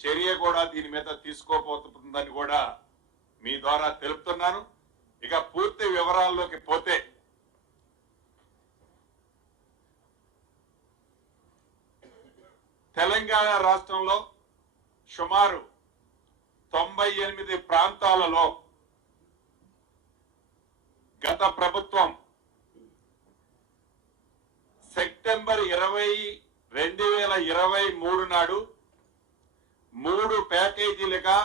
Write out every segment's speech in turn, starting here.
చర్య కూడా దీని మీద తీసుకోబోతుందని కూడా మీ ద్వారా తెలుపుతున్నాను. ఇక పూర్తి వివరాల్లోకి పోతే తెలంగాణ రాష్ట్రంలో సుమారు 98 ప్రాంతాలలో గత ప్రభుత్వం సెప్టెంబర్ 20, 2023 నాడు 3 ప్యాకేజీలుగా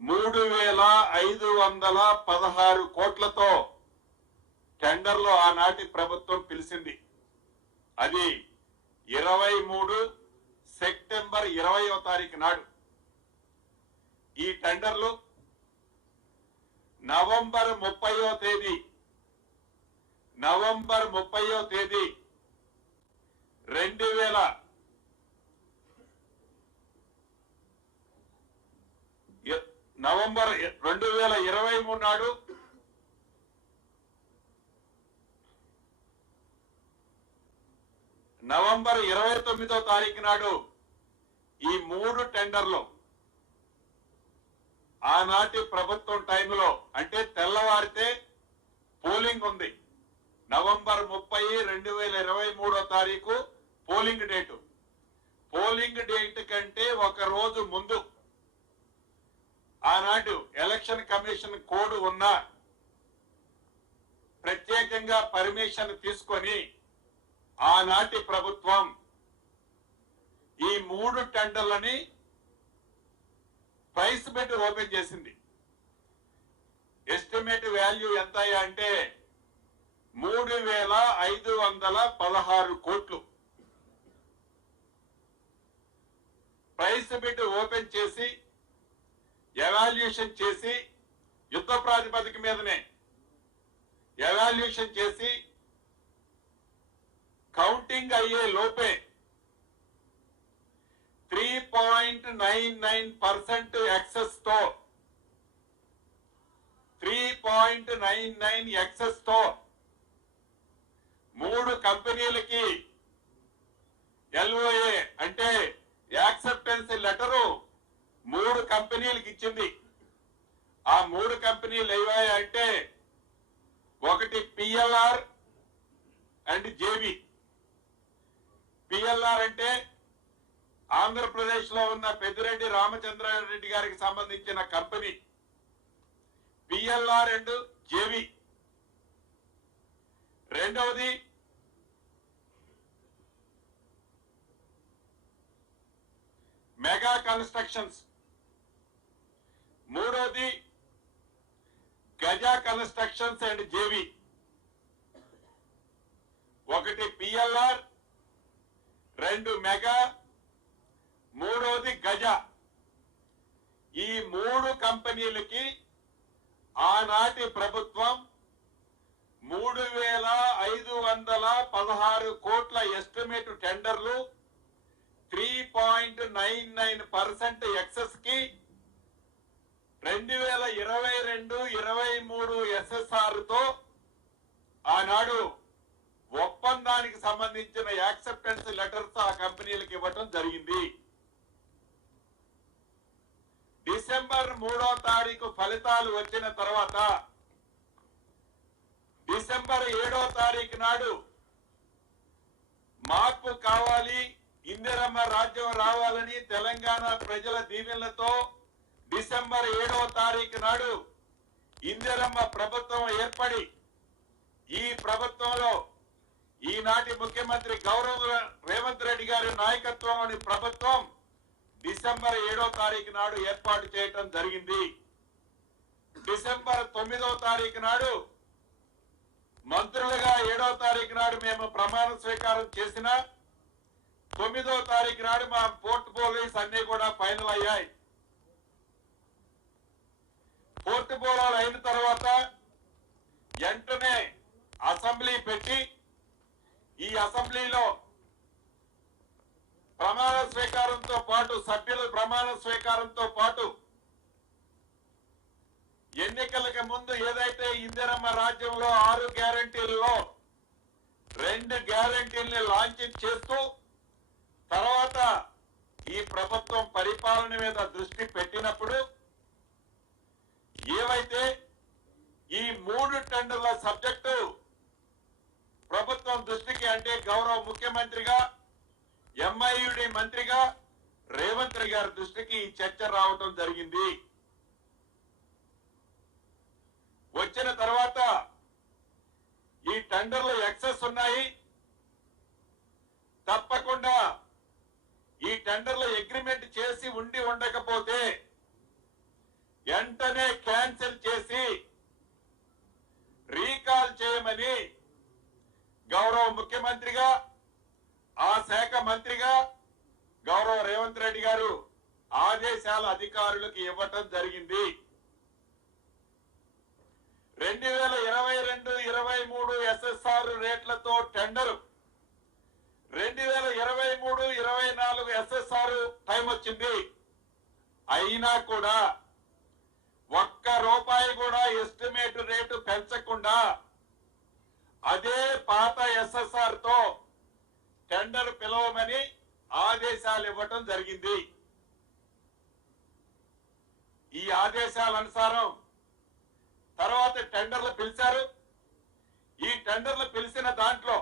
3,516 కోట్లతో టెండర్లు ఆనాటి ప్రభుత్వం పిలిచింది. అది 23 సెప్టెంబర్ 20వ తారీఖు నాడు. ఈ టెండర్లు నవంబర్ 30వ తేదీ 2023 నాడు నవంబర్ 29వ తారీఖు నాడు ఈ 3 టెండర్లు ఆనాటి ప్రభుత్వం టైంలో, అంటే తెల్లవారితే పోలింగ్ ఉంది. నవంబర్ 30, 2023వ తారీఖు పోలింగ్ డేటు. పోలింగ్ డేట్ కంటే ఒక రోజు ముందు ఆనాడు ఎలక్షన్ కమిషన్ కోడ్ ఉన్న ప్రత్యేకంగా పర్మిషన్ తీసుకొని ఆనాటి ప్రభుత్వం ఈ 3 టెండర్లని ప్రైస్ పెట్టి ఓపెన్ చేసింది. ఎస్టిమేట్ వాల్యూ ఎంత అంటే 3,516 కోట్లు. ప్రైస్ పెట్టి ఓపెన్ చేసి ఎవాల్యుయేషన్ చేసి యుద్ధ ప్రాతిపదిక మీదనే ఎవాల్యుయేషన్ చేసి కౌంటింగ్ అయ్యే లోపే 3.99% ఎక్సెస్ తో 3.99 ఎక్సెస్ తో 3 కంపెనీలకి LOA అంటే యాక్సెప్టెన్స్ లెటరు 3 కంపెనీలకు ఇచ్చింది. ఆ 3 కంపెనీలు ఏవాయంటే ఒకటి PLR అండ్ JV. PLR అంటే ఆంధ్రప్రదేశ్ లో ఉన్న పెద్దిరెడ్డి రామచంద్రారెడ్డి గారికి సంబంధించిన కంపెనీ. PLR and JV. రెండవది మెగా కన్స్ట్రక్షన్స్. మూడవది గజా కన్స్ట్రక్షన్స్ అండ్ JV. ఒకటి PLR, 2 మెగా, మూడవది గజా. ఈ 3 కంపెనీలకి ఆనాటి ప్రభుత్వం 3,516 కోట్ల ఎస్టిమేట్ టెండర్లు 3.99% ఎక్సెస్ కి 2022-23 SSR తో ఆనాడు ఒప్పందానికి సంబంధించిన యాక్సెప్టెన్స్ లెటర్స్ ఆ కంపెనీలకు ఇవ్వటం జరిగింది. డిసెంబర్ 3వ తారీఖు ఫలితాలు వచ్చిన తర్వాత డిసెంబర్ 7వ తారీఖు నాడు మార్పు కావాలి, ఇందిరమ్మ రాజ్యం రావాలని తెలంగాణ ప్రజల దీవెనలతో డిసెంబర్ 7వ తారీఖు నాడు ఇందిరమ్మ ప్రభుత్వం ఏర్పడి ఈ ప్రభుత్వంలో ఈనాటి ముఖ్యమంత్రి గౌరవ రేవంత్ రెడ్డి గారి నాయకత్వంలోని ప్రభుత్వం డిసెంబర్ 7వ తారీఖు నాడు ఏర్పాటు చేయటం జరిగింది. డిసెంబర్ 9వ తారీఖు నాడు మంత్రులుగా 7వ తారీఖు నాడు మేము ప్రమాణ స్వీకారం చేసిన 9వ తారీఖు నాడు మా పోర్ట్ఫోలియోస్ అన్ని కూడా ఫైనల్ అయ్యాయి. పోర్ట్ఫోలియోలు అయిన తర్వాత వెంటనే అసెంబ్లీ పెట్టి ఈ అసెంబ్లీలో ప్రమాణ స్వీకారంతో పాటు సభ్యుల ప్రమాణ స్వీకారంతో పాటు ఎన్నికలకు ముందు ఏదైతే ఇందిరమ్మ రాజ్యంలో 6 గ్యారంటీల్లో 2 గ్యారంటీల్ని లాంచ్ చేస్తూ ప్రభుత్వం పరిపాలన మీద దృష్టి పెట్టినప్పుడు ఏవైతే ఈ 3 టెండర్ల సబ్జెక్టు ప్రభుత్వం దృష్టికి అంటే గౌరవ ముఖ్యమంత్రిగా ఎంఐయుడి మంత్రిగా రేవంత్ రెడ్డి గారి దృష్టికి ఈ చర్చ రావటం జరిగింది. వచ్చిన తర్వాత ఈ టెండర్లు ఎక్సెస్ ఉన్నాయి, తప్పకుండా ఈ టెండర్ల అగ్రిమెంట్ చేసి ఉండకపోతే వెంటనే క్యాన్సిల్ చేసి రీకాల్ చేయమని గౌరవ ముఖ్యమంత్రిగా ఆ శాఖ మంత్రిగా గౌరవ రేవంత్ రెడ్డి గారు ఆదేశాలు అధికారులకు ఇవ్వటం జరిగింది. 2022-23 SSR రేట్లతో టెండర్ 2023-24 SSR టైం వచ్చింది. అయినా కూడా ఒక్క రూపాయి కూడా ఎస్టిమేట్ రేటు పెంచకుండా అదే పాత SSR తో టెండర్ పిలవమని ఆదేశాలు ఇవ్వటం జరిగింది. ఈ ఆదేశాల అనుసారం తర్వాత టెండర్లు పిలిచారు. ఈ టెండర్లు పిలిచిన దాంట్లో